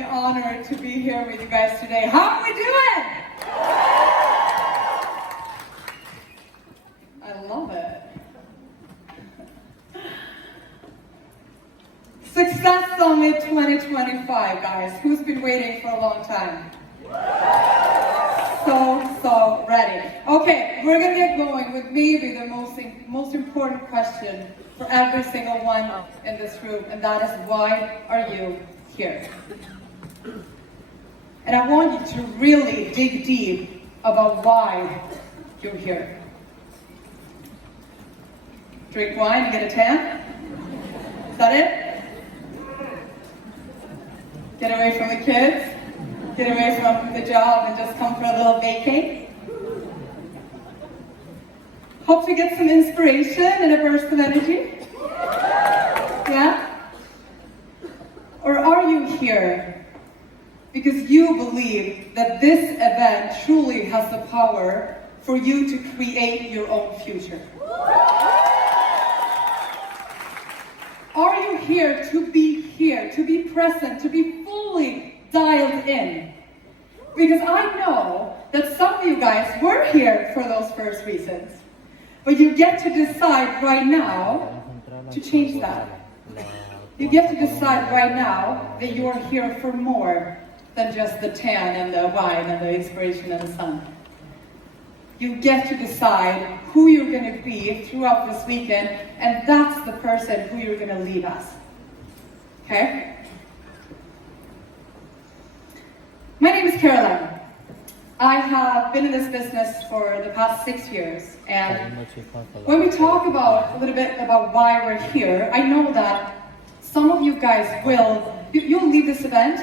and honored to be here with you guys today. How are we doing? I love it. Success Summit 2025, guys. Who's been waiting for a long time? So ready. Okay, we're gonna get going with maybe the most important question for every single one in this room, and that is, why are you here? And I want you to really dig deep about why you're here. Drink wine and get a tan? Is that it? Get away from the kids? Get away from the job and just come for a little vacay? Hope to get some inspiration and a burst of energy? Yeah? Or are you here because you believe that this event truly has the power for you to create your own future? Are you here, to be present, to be fully dialed in? Because I know that some of you guys were here for those first reasons, but you get to decide right now to change that. You get to decide right now that you are here for more than just the tan and the wine and the inspiration and the sun. You get to decide who you're going to be throughout this weekend, and that's the person who you're going to leave as. Okay? My name is Caroline. I have been in this business for the past 6 years, and when we talk about a little bit about why we're here, I know that some of you guys you'll leave this event,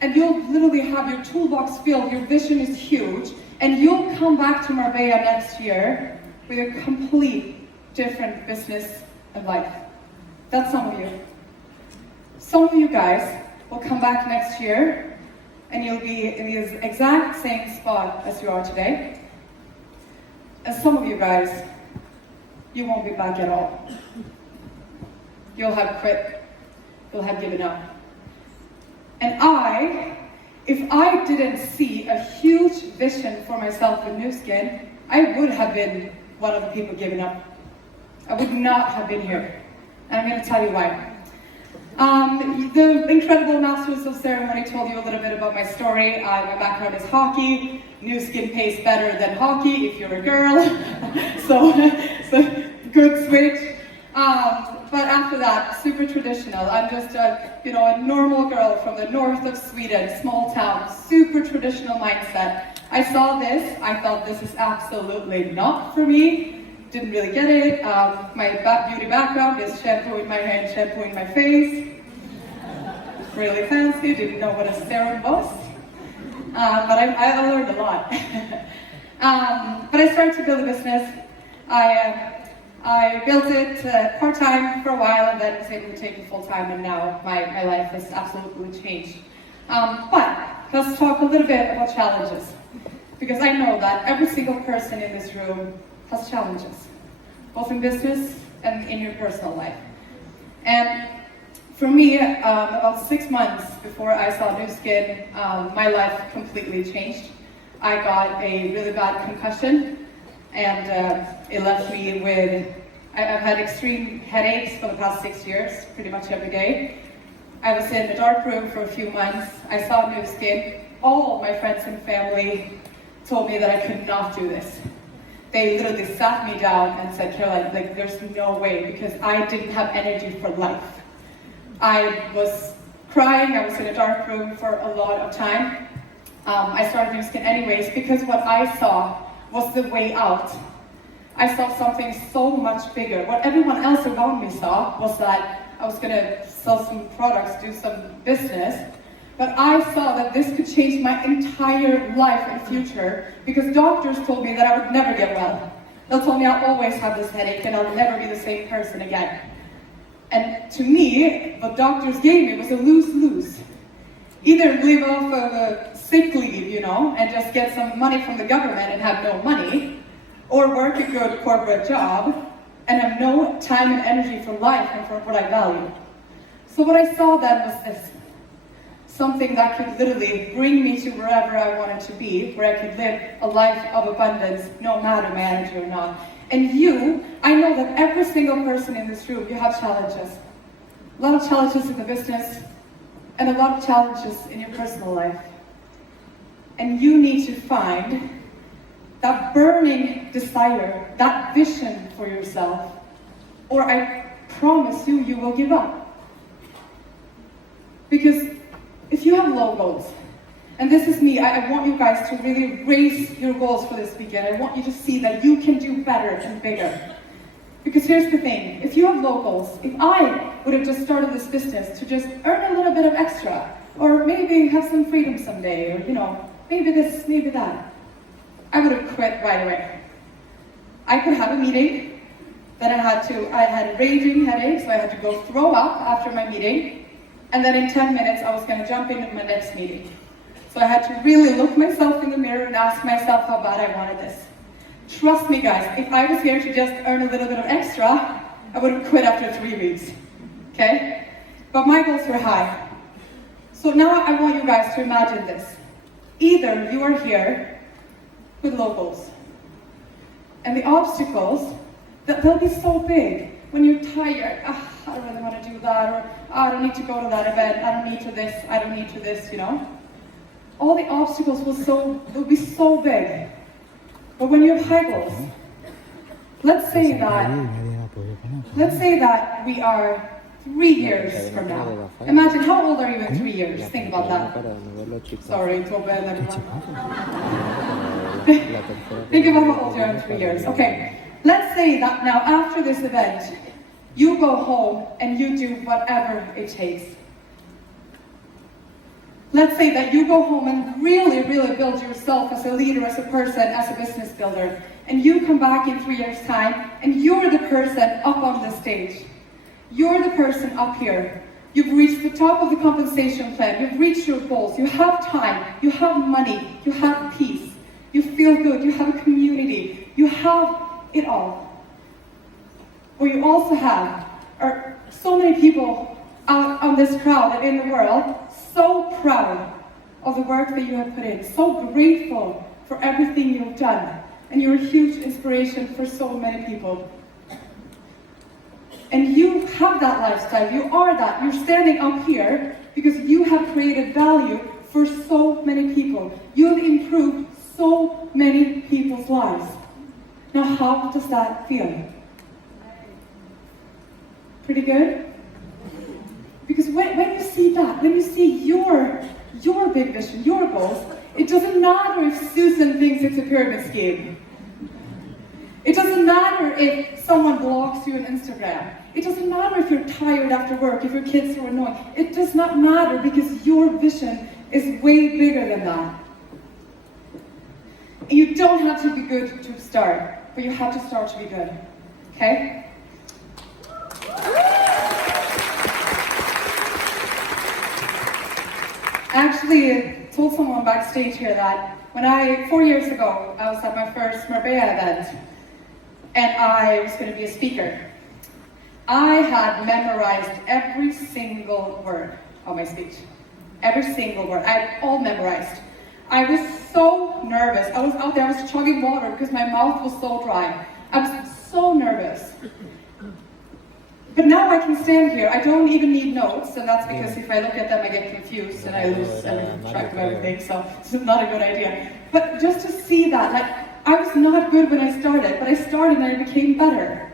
and you'll literally have your toolbox filled, your vision is huge, and you'll come back to Marbella next year with a complete different business and life. That's some of you. Some of you guys will come back next year and you'll be in the exact same spot as you are today. And some of you guys, you won't be back at all. You'll have quit. You'll have given up. And if I didn't see a huge vision for myself with Nu Skin, I would have been one of the people giving up. I would not have been here. And I'm going to tell you why. The incredible Masters of Ceremony told you a little bit about my story. My background is hockey. Nu Skin pays better than hockey if you're a girl. so good switch. But after that, super traditional. I'm just a normal girl from the north of Sweden, small town, super traditional mindset. I saw this, I thought this is absolutely not for me. Didn't really get it. My beauty background is shampooing my hair and shampooing my face. Really fancy, didn't know what a serum was. But I learned a lot. But I started to build a business. I built it part-time for a while and then was able to take it full-time, and now my life has absolutely changed. But let's talk a little bit about challenges, because I know that every single person in this room has challenges, both in business and in your personal life. And for me, about 6 months before I saw Nu Skin, my life completely changed. I got a really bad concussion, and it left me with, I've had extreme headaches for the past 6 years, pretty much every day. I was in a dark room for a few months. I saw Nu Skin. All of my friends and family told me that I could not do this. They literally sat me down and said, Caroline, there's no way, because I didn't have energy for life. I was crying, I was in a dark room for a lot of time. I started Nu Skin anyways, because what I saw was the way out. I saw something so much bigger. What everyone else around me saw was that I was gonna sell some products, do some business, but I saw that this could change my entire life and future, because doctors told me that I would never get well. They told me I'll always have this headache and I'll never be the same person again. And to me, what doctors gave me was a lose-lose. Either live off of a sick leave, and just get some money from the government and have no money, or work a good corporate job and have no time and energy for life and for what I value. So what I saw then was this. something that could literally bring me to wherever I wanted to be, where I could live a life of abundance, no matter my energy or not. And you, I know that every single person in this room, you have challenges. A lot of challenges in the business, and a lot of challenges in your personal life. And you need to find that burning desire, that vision for yourself, or I promise you, you will give up. Because if you have low goals, and this is me, I want you guys to really raise your goals for this weekend. I want you to see that you can do better and bigger. Because here's the thing, if you have low goals, if I would have just started this business to just earn a little bit of extra, or maybe have some freedom someday, or maybe this, maybe that, I would have quit right away. I could have a meeting, then I had a raging headache, so I had to go throw up after my meeting, and then in 10 minutes I was going to jump into my next meeting. So I had to really look myself in the mirror and ask myself how bad I wanted this. Trust me guys, if I was here to just earn a little bit of extra, I would have quit after 3 weeks, okay? But my goals were high. So now I want you guys to imagine this. Either you are here with low goals, and the obstacles, they'll be so big when you're tired. I don't really want to do that, or I don't need to go to that event, I don't need to this, I don't need to this, All the obstacles will be so big. But when you have high goals, let's say that we are 3 years from now. Imagine, how old are you in 3 years? Think about that. Sorry, Tobbe. Think about how old you are in 3 years. Okay, let's say that now after this event, you go home and you do whatever it takes. Let's say that you go home and really, really build yourself as a leader, as a person, as a business builder. And you come back in 3 years' time, and you're the person up on the stage. You're the person up here. You've reached the top of the compensation plan. You've reached your goals. You have time. You have money. You have peace. You feel good. You have a community. You have it all. What you also have are so many people out on this crowd and in the world so proud of the work that you have put in, so grateful for everything you've done, and you're a huge inspiration for so many people. And you have that lifestyle, you are that, you're standing up here because you have created value for so many people. You have improved so many people's lives. Now how does that feel? Pretty good? Because when you see that, when you see your big vision, your goals, it doesn't matter if Susan thinks it's a pyramid scheme. It doesn't matter if someone blocks you on Instagram. It doesn't matter if you're tired after work, if your kids are annoying. It does not matter because your vision is way bigger than that. And you don't have to be good to start, but you have to start to be good. Okay? Actually, I told someone backstage here that 4 years ago, I was at my first Marbella event, and I was going to be a speaker. I had memorized every single word of my speech. Every single word. I had all memorized. I was so nervous. I was out there, I was chugging water because my mouth was so dry. I was so nervous. But now I can stand here. I don't even need notes, and that's because if I look at them, I get confused and I lose track of everything, so it's not a good idea. But just to see that, I was not good when I started, but I started and I became better.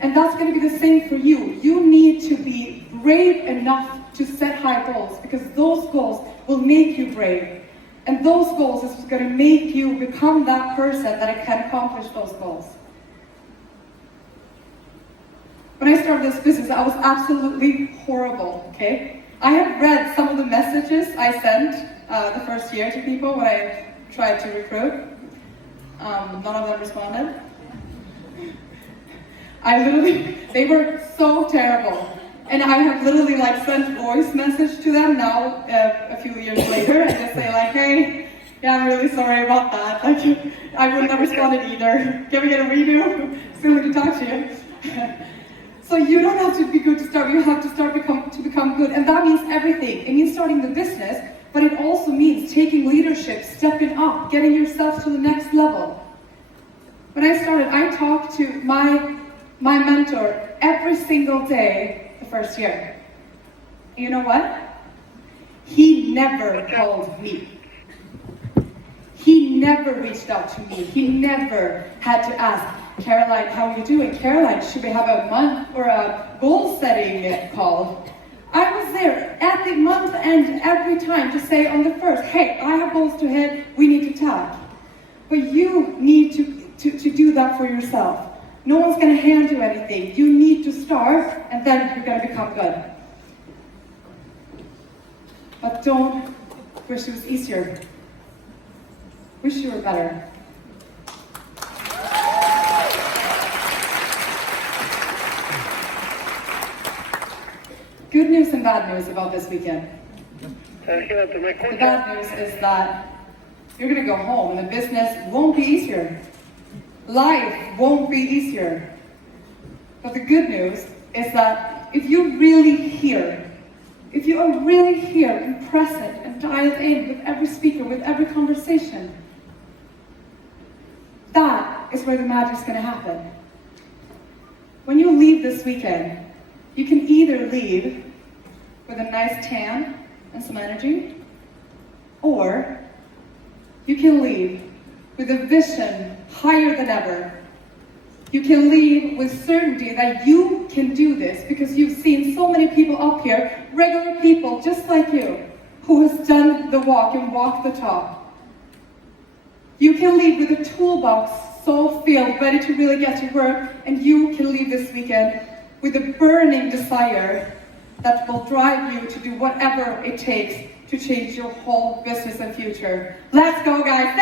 And that's going to be the same for you. You need to be brave enough to set high goals, because those goals will make you brave. And those goals is going to make you become that person that can accomplish those goals. When I started this business, I was absolutely horrible, okay? I have read some of the messages I sent the first year to people when I tried to recruit. None of them responded. They were so terrible. And I have literally sent voice message to them now, a few years later, and just say hey, yeah, I'm really sorry about that. I wouldn't have responded either. Can we get a redo? Still need to talk to you. So you don't have to be good to start, you have to start to become good. And that means everything. It means starting the business, but it also means taking leadership, stepping up, getting yourself to the next level. When I started, I talked to my mentor every single day the first year. And you know what? He never called me. He never reached out to me. He never had to ask, Caroline, how are you doing? Caroline, should we have a month or a goal setting call? I was there at the month end every time to say on the first, hey, I have goals to hit, we need to talk. But you need to do that for yourself. No one's going to hand you anything. You need to start, and then you're going to become good. But don't wish it was easier. Wish you were better. Good news and bad news about this weekend. The bad news is that you're going to go home and the business won't be easier. Life won't be easier. But the good news is that if you really hear, if you are really here and present and dialed in with every speaker, with every conversation, that is where the magic's going to happen. When you leave this weekend, you can either leave with a nice tan and some energy, or you can leave with a vision higher than ever. You can leave with certainty that you can do this because you've seen so many people up here, regular people just like you, who has done the walk and walked the talk. You can leave with a toolbox so filled, ready to really get to work, and you can leave this weekend with a burning desire that will drive you to do whatever it takes to change your whole business and future. Let's go, guys.